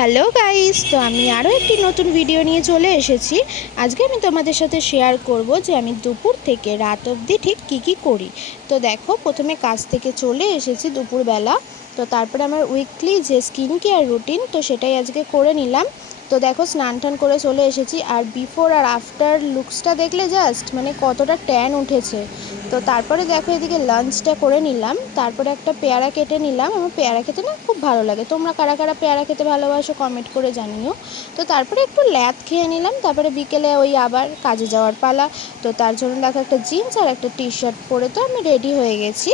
Hello guys, তো আমি আরও একটি নতুন ভিডিও নিয়ে চলে এসেছি। আজকে আমি তোমাদের সাথে শেয়ার করব যে আমি দুপুর থেকে রাত অবধি ঠিক কী করি। তো দেখো, প্রথমে কাজ থেকে চলে এসেছি দুপুরবেলা। তো তারপরে আমার উইকলি যে স্কিন কেয়ার রুটিন, তো সেটাই আজকে করে নিলাম। তো দেখো, স্নান টান করে চলে এসেছি, আর বিফোর আর আফটার লুকসটা দেখলে জাস্ট মানে কতটা ট্যান উঠেছে। তো তারপরে দেখো, এদিকে লাঞ্চটা করে নিলাম, তারপরে একটা পেয়ারা কেটে নিলাম। আমার পেয়ারা খেতে না খুব ভালো লাগে। তোমরা কারা কারা পেয়ারা খেতে ভালোবাসো কমেন্ট করে জানিও। তো তারপরে একটু ল্যাদ খেয়ে নিলাম, তারপরে বিকেলে ওই আবার কাজে যাওয়ার পালা। তো তার জন্য দেখো, একটা জিন্স আর একটা টি শার্ট পরে তো আমি রেডি হয়ে গেছি।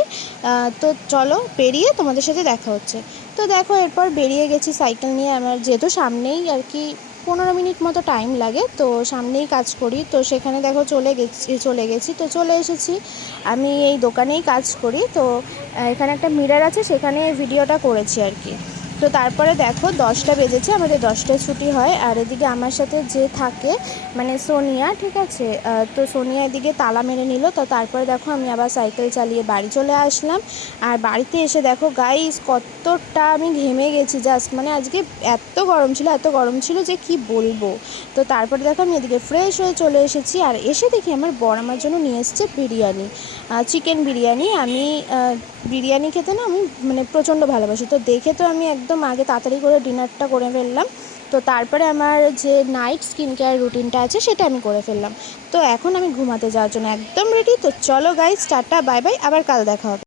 তো চলো বেরিয়ে তোমাদের সাথে দেখা হচ্ছে। তো দেখো, এরপর বেরিয়ে গেছি সাইকেল নিয়ে। আমার যেহেতু সামনেই আর কি 15 মিনিট মতো টাইম লাগে, তো সামনেই কাজ করি, তো সেখানে দেখো চলে গেছি। তো চলে এসেছি, আমি এই দোকানেই কাজ করি। তো এখানে একটা মিরর আছে, সেখানে ভিডিওটা করেছি আর কি। তো তারপরে দেখো 10টা বেজেছে, আমাদের 10টায় ছুটি হয়। আর এদিকে আমার সাথে যে থাকে মানে সোনিয়া, ঠিক আছে। তো সোনিয়া এদিকে তালা মেরে নিল। তো তারপরে দেখো, আমি আবার সাইকেল চালিয়ে বাড়ি চলে আসলাম। আর বাড়িতে এসে দেখো গাইস, কতটা আমি ঘেমে গেছি জাস্ট, মানে আজকে এত গরম ছিল যে কি বলবো। তো তারপরে দেখো, আমি এদিকে ফ্রেশ হয়ে চলে এসেছি। আর এসে দেখি আমার বর আমার জন্য নিয়ে এসছে বিরিয়ানি, চিকেন বিরিয়ানি। আমি বিরিয়ানি খেতে না আমি মানে প্রচণ্ড ভালোবাসি। তো দেখে তো আমি একদম আগে তাড়াতাড়ি করে ডিনারটা করে ফেললাম। তো তারপরে আমার যে নাইট স্কিন কেয়ার রুটিনটা আছে সেটা আমি করে ফেললাম। তো এখন আমি ঘুমাতে যাওয়ার জন্য একদম রেডি। তো চলো গাইস, টাটা বাই বাই, আবার কাল দেখা হবে।